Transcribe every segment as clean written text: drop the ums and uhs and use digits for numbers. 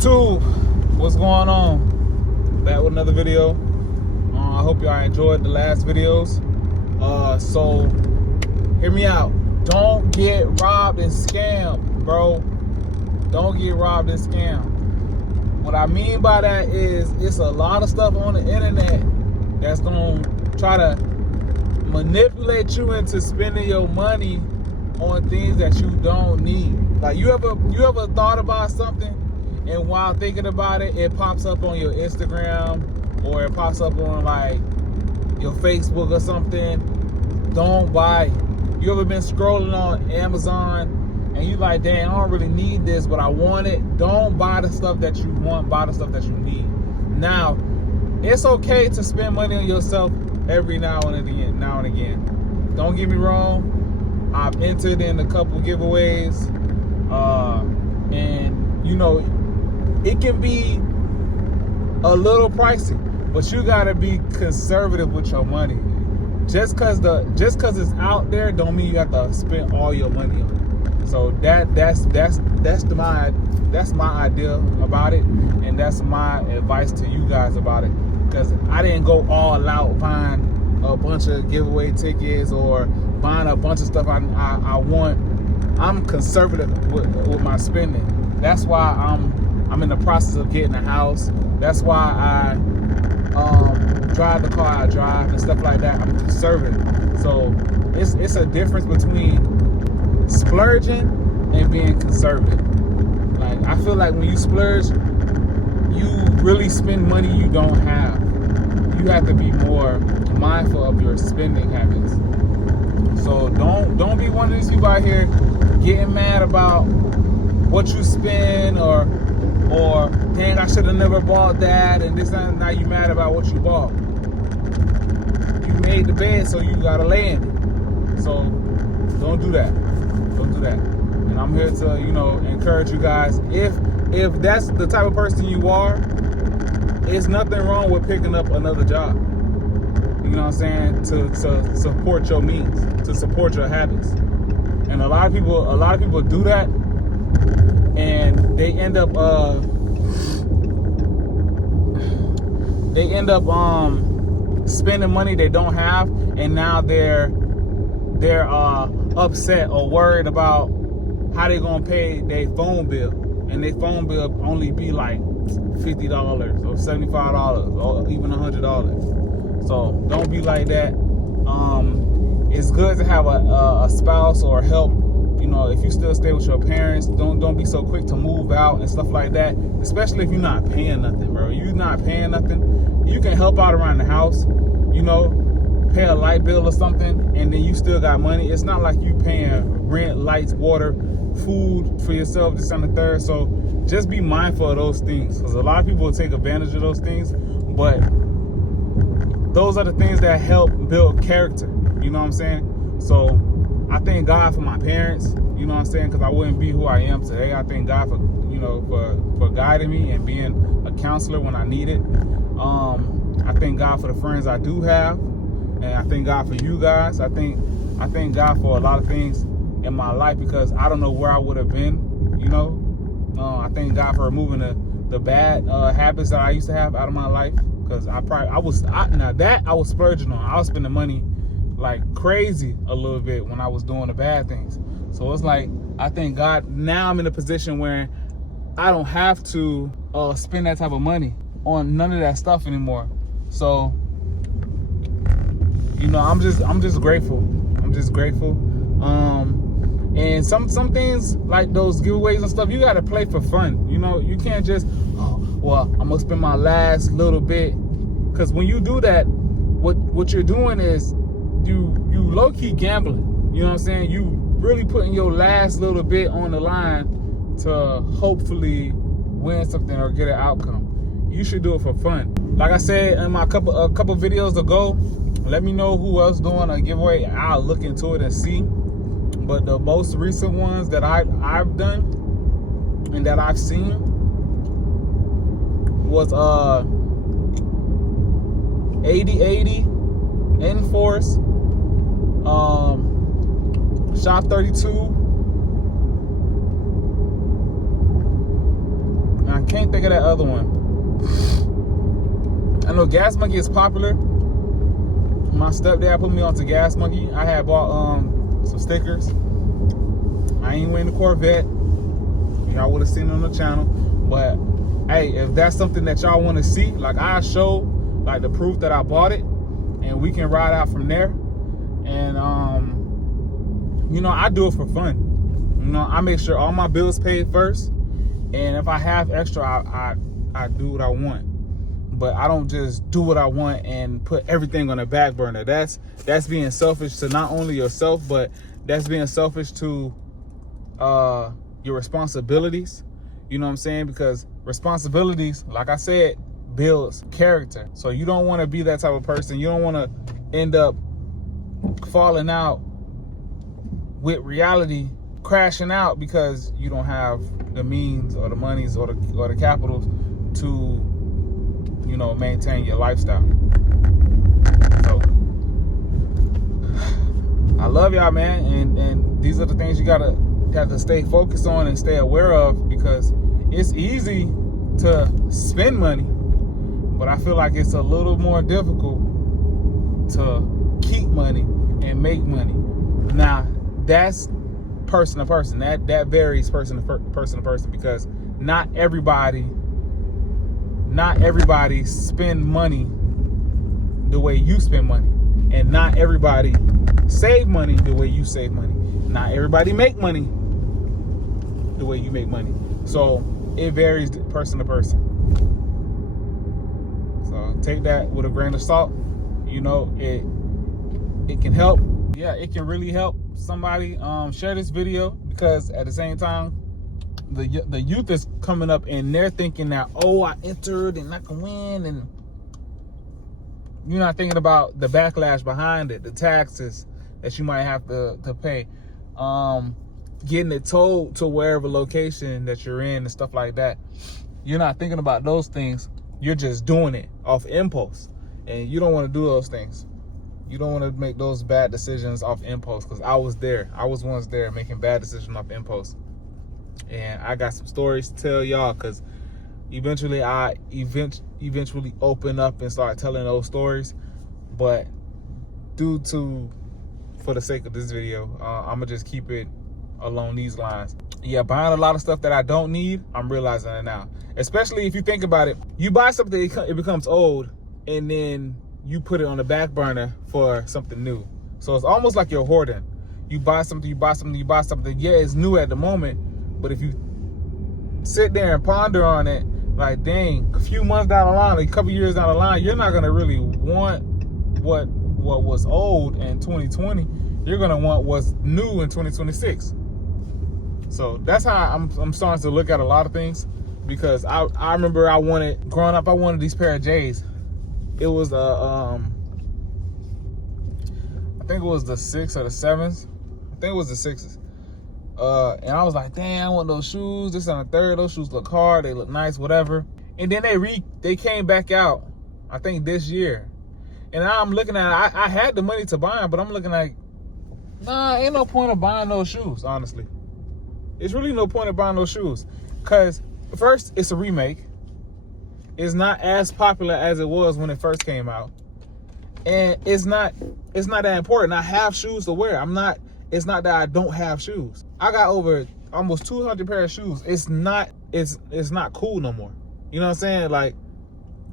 YouTube, what's going on? Back with another video. I hope y'all enjoyed the last videos. So hear me out. Don't get robbed and scammed, bro. Don't get robbed and scammed. What I mean by that is it's a lot of stuff on the internet that's gonna try to manipulate you into spending your money on things that you don't need. Like you ever thought about something, and while thinking about it, it pops up on your Instagram or it pops up on like your Facebook or something? Don't buy it. You ever been scrolling on Amazon and you like, dang, I don't really need this, but I want it? Don't buy the stuff that you want, buy the stuff that you need. Now, it's okay to spend money on yourself every now and again. Don't get me wrong. I've entered in a couple giveaways, and you know, it can be a little pricey, but you gotta be conservative with your money. Just cause it's out there don't mean you have to spend all your money on it. So that's my idea about it, and that's my advice to you guys about it. Because I didn't go all out buying a bunch of giveaway tickets or buying a bunch of stuff I want. I'm conservative with my spending. That's why I'm in the process of getting a house. That's why I drive the car I drive and stuff like that. I'm conservative. So it's a difference between splurging and being conservative. Like, I feel like when you splurge, you really spend money you don't have. You have to be more mindful of your spending habits. So don't be one of these people out here getting mad about what you spend, or dang, I should have never bought that, and this and now you mad about what you bought. You made the bed, so you gotta lay in it. So don't do that. Don't do that. And I'm here to, encourage you guys. If that's the type of person you are, it's nothing wrong with picking up another job. You know what I'm saying? To support your means, to support your habits. And a lot of people do that, and they end up spending money they don't have, and now they're upset or worried about how they're gonna pay their phone bill, and their phone bill only be like $50 or $75 or even $100. So don't be like that. It's good to have a spouse or help. If you still stay with your parents, don't be so quick to move out and stuff like that. Especially if you're not paying nothing, bro. You're not paying nothing. You can help out around the house, pay a light bill or something, and then you still got money. It's not like you paying rent, lights, water, food for yourself, this and the third. So just be mindful of those things, because a lot of people will take advantage of those things, but those are the things that help build character. You know what I'm saying? So I thank God for my parents, you know what I'm saying, because I wouldn't be who I am today. I thank God for guiding me and being a counselor when I need it. I thank God for the friends I do have, and I thank God for you guys. I thank God for a lot of things in my life, because I don't know where I would have been. I thank God for removing the bad habits that I used to have out of my life, because I was splurging on. I was spending money like crazy a little bit when I was doing the bad things. So it's like, I thank God now I'm in a position where I don't have to spend that type of money on none of that stuff anymore. So I'm just grateful. I'm just grateful. And some things like those giveaways and stuff, you gotta play for fun. You can't just, I'm gonna spend my last little bit, because when you do that, what you're doing is you low-key gambling. You know what I'm saying? You really putting your last little bit on the line to hopefully win something or get an outcome. You should do it for fun. Like I said in my couple videos ago, let me know who else doing a giveaway. I'll look into it and see. But the most recent ones that I've done and that I've seen was 8080 Enforce, Shop 32. I can't think of that other one. I know Gas Monkey is popular. My stepdad put me onto Gas Monkey. I had bought some stickers. I ain't win the Corvette. Y'all would have seen it on the channel. But hey, if that's something that y'all want to see, like I show like the proof that I bought it, and we can ride out from there. And you know, I do it for fun. You know, I make sure all my bills paid first, and if I have extra, I do what I want. But I don't just do what I want and put everything on the back burner. That's being selfish to not only yourself, but that's being selfish to your responsibilities. You know what I'm saying? Because responsibilities, like I said, builds character. So you don't want to be that type of person. You don't want to end up falling out with reality, crashing out because you don't have the means or the monies or the capitals to, you know, maintain your lifestyle. So I love y'all, man, and these are the things you gotta have to stay focused on and stay aware of, because it's easy to spend money, but I feel like it's a little more difficult to keep money and make money. Now, that's person to person. That varies person to person, because not everybody spend money the way you spend money, and not everybody save money the way you save money. Not everybody make money the way you make money. So it varies person to person. So take that with a grain of salt. You know, it can help. Yeah, it can really help somebody. Share this video, because at the same time, the youth is coming up and they're thinking that, oh, I entered and I can win, and you're not thinking about the backlash behind it, the taxes that you might have to pay, getting it towed to wherever location that you're in and stuff like that. You're not thinking about those things. You're just doing it off impulse, and you don't want to do those things. You don't want to make those bad decisions off impulse, because I was there. I was once there making bad decisions off impulse. And I got some stories to tell y'all, because eventually I eventually open up and start telling those stories. But for the sake of this video, I'm gonna just keep it along these lines. Yeah, buying a lot of stuff that I don't need, I'm realizing it now. Especially if you think about it, you buy something, it becomes old, and then you put it on the back burner for something new. So it's almost like you're hoarding. You buy something. Yeah, it's new at the moment, but if you sit there and ponder on it, like, dang, a few months down the line, a couple years down the line, you're not gonna really want what was old in 2020. You're gonna want what's new in 2026. So that's how I'm starting to look at a lot of things, because I remember growing up, I wanted these pair of J's. It was I think it was the 6 or the 7s. I think it was the 6s. And I was like, damn, I want those shoes. This and the third. Those shoes look hard. They look nice, whatever. And then they came back out, I think this year. And now I'm looking at it. I had the money to buy them, but I'm looking like, nah, ain't no point of buying those shoes, honestly. It's really no point of buying those shoes. Because first, it's a remake. It's not as popular as it was when it first came out. And it's not that important. I have shoes to wear. It's not that I don't have shoes. I got over almost 200 pair of shoes. It's not cool no more. You know what I'm saying? Like,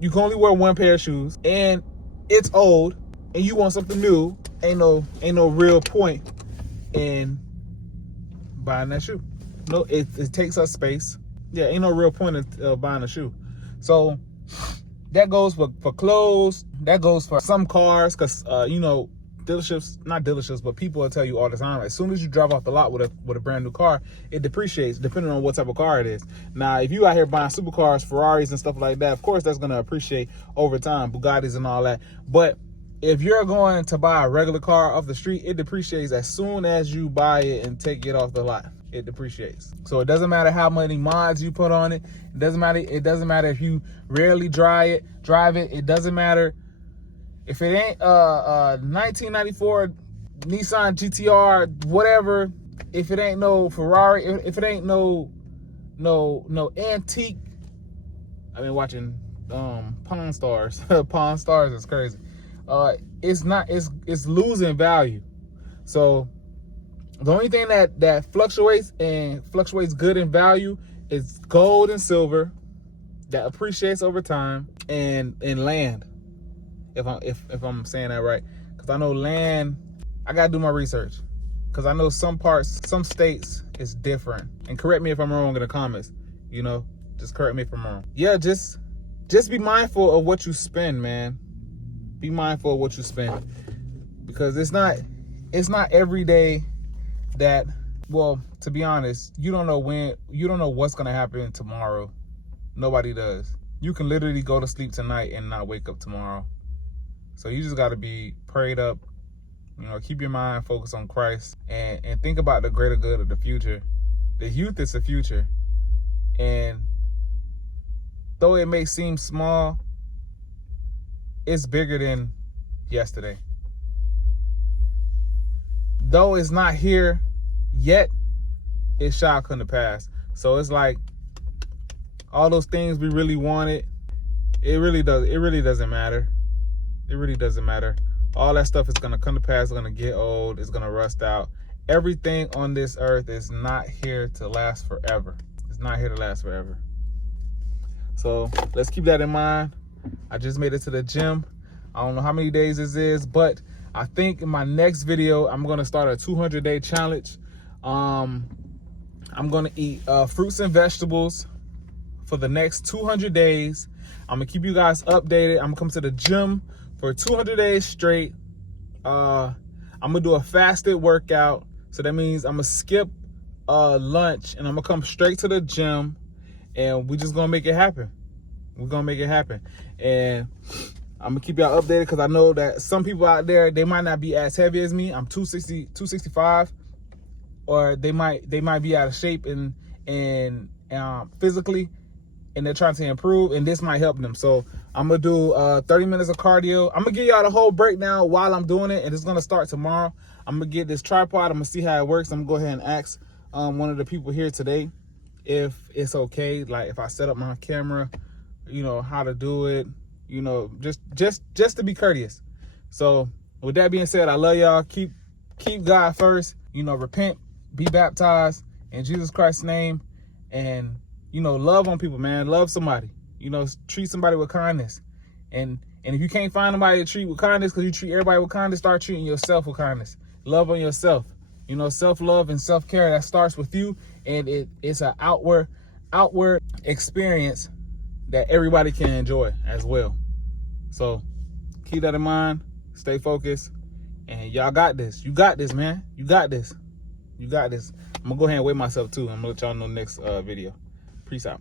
you can only wear one pair of shoes, and it's old, and you want something new. Ain't no real point in buying that shoe. No, it takes up space. Yeah, ain't no real point in buying a shoe. So that goes for clothes. That goes for some cars, because you know, not dealerships, but people will tell you all the time, as soon as you drive off the lot with a brand new car, it depreciates depending on what type of car it is. Now, if you out here buying supercars, Ferraris and stuff like that, of course that's gonna appreciate over time, Bugattis and all that. But if you're going to buy a regular car off the street, it depreciates as soon as you buy it and take it off the lot. it depreciates. So it doesn't matter how many mods you put on it. It doesn't matter if you rarely drive it. It doesn't matter if it ain't 1994 Nissan GTR, whatever. If it ain't no Ferrari, if it ain't no antique. I've been watching Pawn Stars. Pawn Stars is crazy. It's losing value. So the only thing that fluctuates good in value is gold and silver that appreciates over time, and land. If I'm saying that right, because I know land, I gotta do my research, because I know some states is different. And correct me if I'm wrong in the comments. You know, just correct me if I'm wrong. Yeah, just be mindful of what you spend, man. Be mindful of what you spend, because it's not every day that, well, to be honest, you don't know what's gonna happen tomorrow. Nobody does. You can literally go to sleep tonight and not wake up tomorrow. So you just gotta be prayed up, you know, keep your mind focused on Christ, and think about the greater good of the future. The youth is the future. And though it may seem small, it's bigger than yesterday. Though it's not here yet, it shall come to pass. So it's like all those things we really wanted, it really doesn't matter. It really doesn't matter. All that stuff is gonna come to pass, it's gonna get old, it's gonna rust out. Everything on this earth is not here to last forever. It's not here to last forever. So let's keep that in mind. I just made it to the gym. I don't know how many days this is, but I think in my next video, I'm gonna start a 200-day challenge. I'm gonna eat fruits and vegetables for the next 200 days. I'm gonna keep you guys updated. I'm gonna come to the gym for 200 days straight. I'm gonna do a fasted workout. So that means I'm gonna skip lunch and I'm gonna come straight to the gym, and we're just gonna make it happen. We're gonna make it happen. And I'm gonna keep y'all updated, because I know that some people out there, they might not be as heavy as me. I'm 265, or they might be out of shape and physically, and they're trying to improve, and this might help them. So I'm gonna do 30 minutes of cardio. I'm gonna give y'all the whole breakdown while I'm doing it, and it's gonna start tomorrow. I'm gonna get this tripod. I'm gonna see how it works. I'm gonna go ahead and ask one of the people here today if it's okay, like if I set up my camera, you know, how to do it, you know, just to be courteous. So with that being said, I love y'all. Keep God first. You know, repent, be baptized in Jesus Christ's name, and you know, love on people, man. Love somebody. You know, treat somebody with kindness. And if you can't find somebody to treat with kindness, because you treat everybody with kindness, start treating yourself with kindness. Love on yourself. You know, self-love and self-care, that starts with you, and it's an outward experience that everybody can enjoy as well. So keep that in mind. Stay focused, and y'all got this. You got this, man. You got this. You got this. I'm gonna go ahead and weigh myself too. I'm gonna let y'all know next video. Peace out.